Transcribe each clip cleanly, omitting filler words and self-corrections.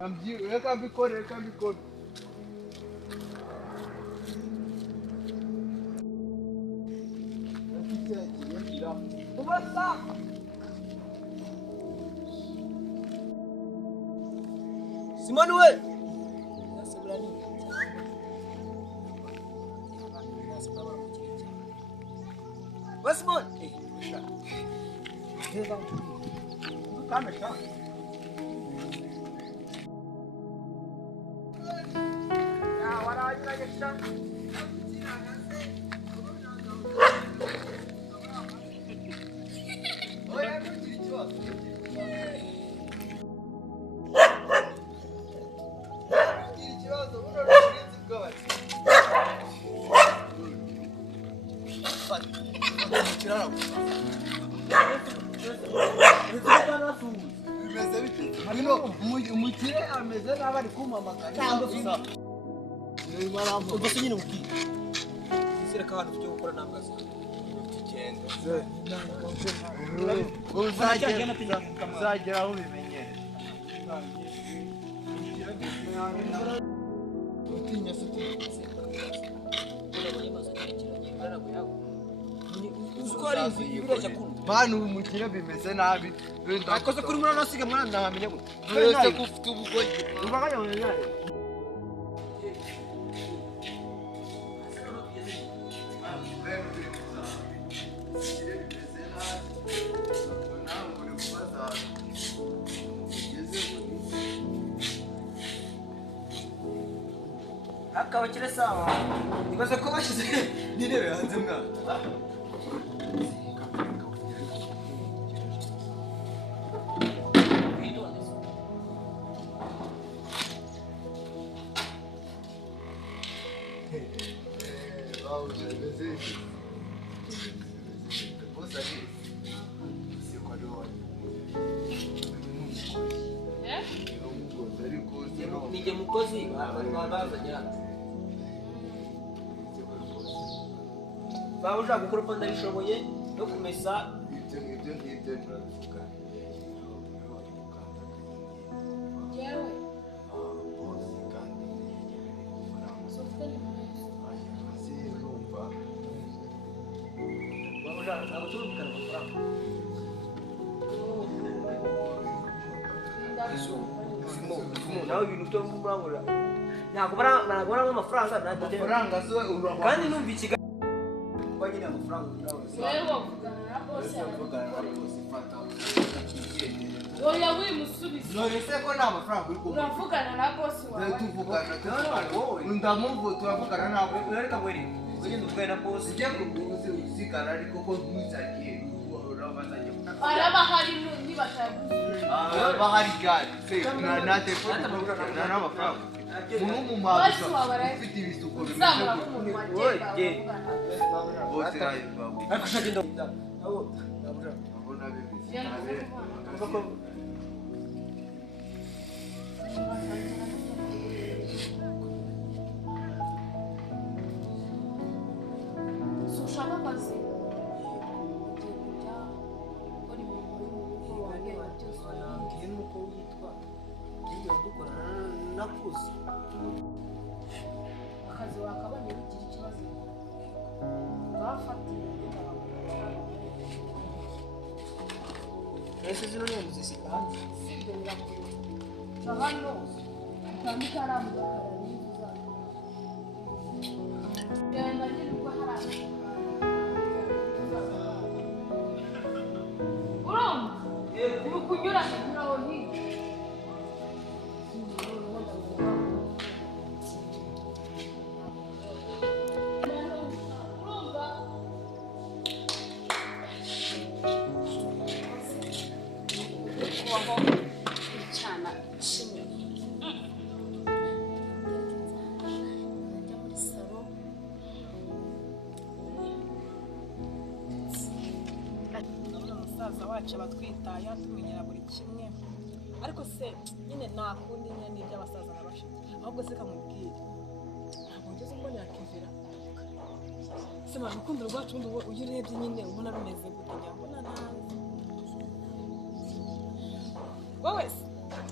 Reka mbikore. Simoni we. Simoni. Kamera. Ya waragira yesha. Oya kugira ikibazo. Umukire ameze n'abari kumamagara cyangwa gusa ubwo se nyine ubwiye isere ka hano tujye gukora nambaza uzagera aho ubimenyere utinya Manu umukire bimeze nabi akoze kuri mwana nasiga mwana ndahamenya gute wese kufite ubugoyi ubaganya mwana akabakire sawa ibaze ko bashize n'intebe hanze mwana Nije mukozi bazanye baba ushaka gukora uko ndabishoboye no kumesa ibyo turavuga yewe nawe ibintu byo murangura ntabwo amafaranga kandi numva ikigali bagene amafaranga wewe wavugana na boss oya wimusubiza none se ko nta mafaranga uri kuvuga uravugana na boss wawe tuvugana ndamuvuga turavugana ntabwo reka mwere ugende ubwaye na boss ujye kuguzi usigara ariko ko ntuzagiye urabazanye arabahari nibataguze bahari gari na telefone na n'amafaranga umuntu mu mazi ufite ibisuko bimeze bose rayibabu ariko shagenda abo abona bibisi ushaka akazi nuko witwa iyo dukorana nakuze akazi wakabonye bigira ikibazo bafatiye ese zino ni muzisika hanze sibyo birakuru hano utandika aramugara n'inzuza genda nyine uko hari urumva uri kunyura aho hirya cyana kimwe njya muri salo ndabona umusaza wacu abatwitaye tumenyera buri kimwe ariko se nyine nta kundi nyine n'iby'abasaza n'abashize ahubwo se kamubwire ntabwo ngeze mbona yakivira se mwana urukundo rwacu ubundi iyo urebye nyine ubona rumeze gute njya mbona ntazi wowe se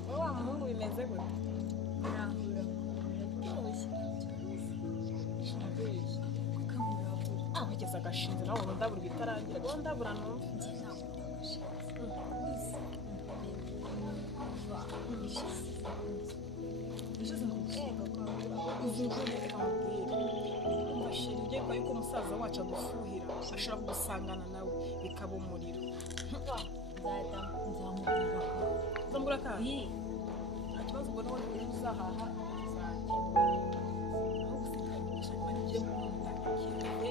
wowe wa muhungu bimeze bimeze gute Murahura biraryoshye kirabeshya wigeze agashinze nawe ubu ndabura ibitarangira ngo ndabura numva njye ntabwo ndagashinze bishize mu gusenga izi nkuru zikamubwira umashini ugiye kwa yuko umusaza wacu adufuhira ashobora kugusangana nawe bikaba umuriro nzamubwira ko uzambura kandi nta kibazo ubwo nawe niba uzahaha uzajya aho gusiganisha niba nigiye kumunda ikirere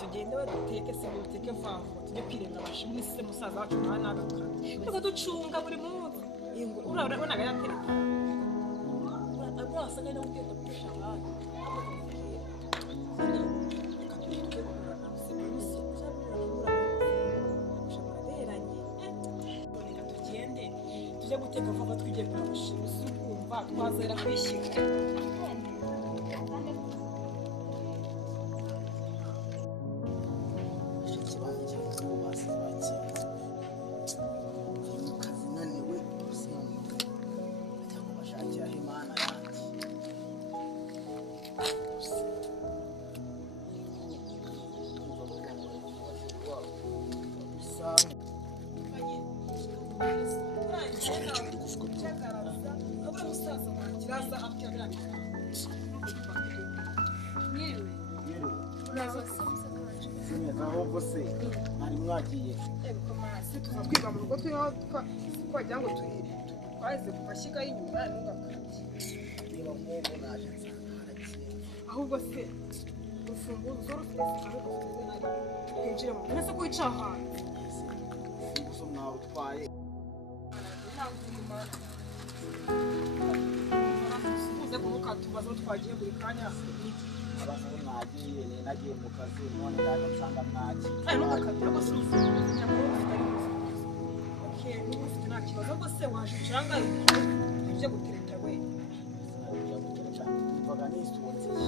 tugende baduteke si duteke vango tujye kwirinda abashimwe se musaza wacu nta nagaruka tuba ducunga buri munsi urabona yatereka urasa kandi ugenda kurusha abandi reka tujye kugurana usigaye reka tugende tujye guteka vango twigiye kuri abashimwe si ukumva twazera kwishyira twiga mu rugo twagira ngo twaheze ku mashyiga y'inyuma ntugakabye ahubwo se urufunguzo rufite zikaba rufite nabi twinjire mu nzu ko wicaye ahantu urufunguzo mwawe utwaye uze kuvuga tubazo twagiye buri kanya abantu bo mwagiye nagiye mu kazi none ndaje nsanga mwagiye ntugakabye rwose urufunguzo cyangwa ufite ari niba ufite nta kibazo ahubwo se waje ucanga ibyo gutereta we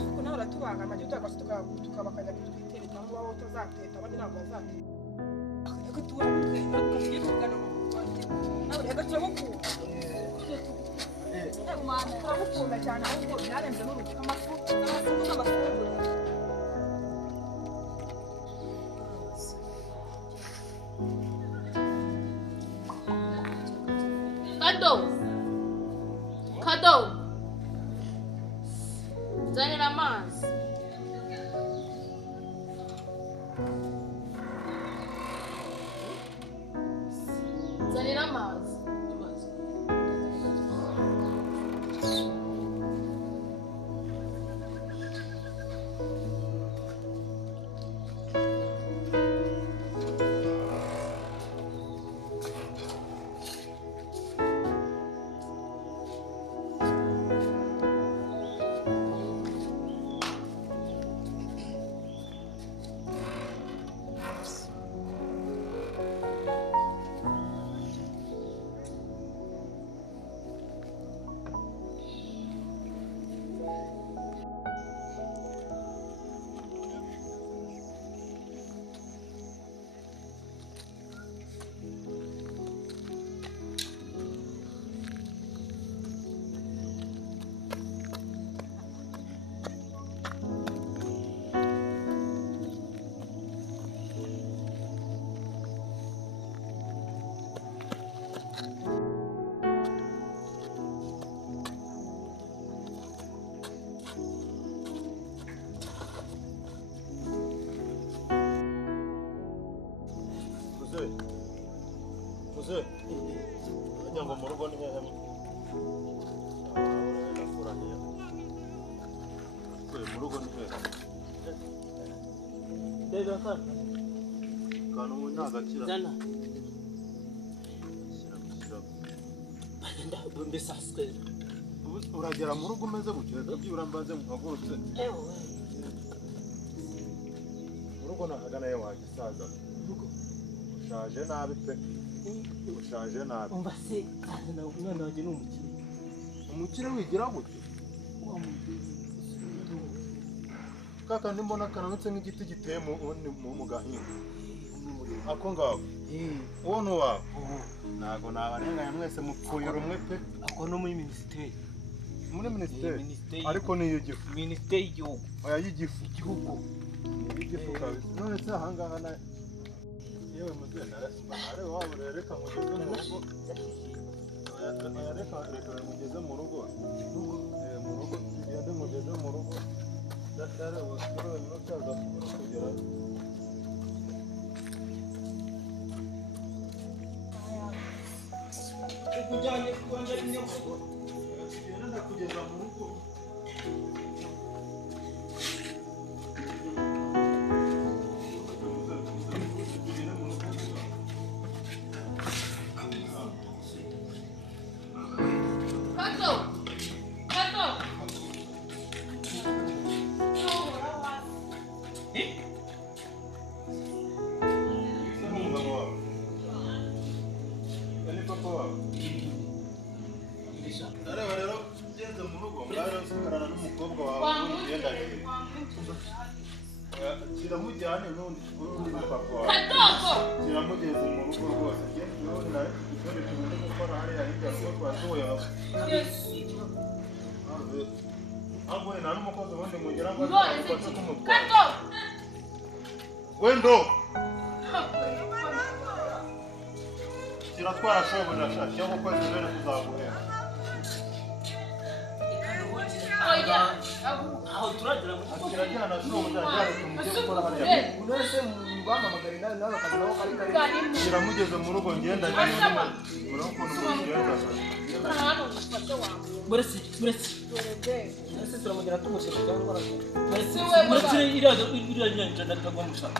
kuko nawe uratubanga amajya utagase tukabakajya kutwitereta aho waba utazateta abandi ntabwo bazateta reka tuwamutwe ntabwo tugiye tugana mu rwanda nawe reka turabukunda turabukunda cyane ahubwo byarenze n'urugero amafuku n'amafunguro Kado zanira amazi zanira amazi Muze, nyambo mu rugo ni hehe? Nakuraniye. Mu rugo ni hehe? Ndega kana. Kana mu ntagakira. Zana. Shyira. Nda mbesaswe. Uragera mu rugo umeze gutya byura mbaze mpagurutse. Ewe. Mu rugo nahagana ye wagisaza. Rugo. Ushaje nabi pe. Ushaje nabi. Umva se na umwana wanjye ni umukire. Umukire wigira gute? kaka ndimbona kananutse nk'igiti giteye mu gahinga ako ngako uwo ni uwawe ntago nabarenganya mwese mupfuye rumwe pe ako no muri minisiteri ariko ni y'igifu minisiteri y'igihugu oya y'igifu y'igifu kabisa none se ahangaha na yewe muzehe narasiba nareba wabo reka mugeze mu rugo reka mugeze mu rugo ngende mugeze mu rugo ndareba usubire n'utaza kugera kujyanye kongera imyuko tugenda kugeza mu rugo kiramujyane n'undi papa wawe kiramugeze mu rugo rwose none nawe ikibazo tumaze gukora hariya hirya rugo twashoboye ahubwo nta n'umukozi ubundi mugera ngo afashe kumutwara wendo kiratwara shobuja sha cyangwa ukwezi mbere tuzaguhera aho turagira kirajyana shobuja ryari tumujye gukora hariya unese mbamamagara nawe nawe akazi nabo kari kiramugeze mu rugo ngenda buretse ese turamugera tumushyira cyangwa buretse iriya nyanja ndatagwa mushaka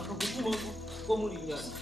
akagutuma ko muri nyanja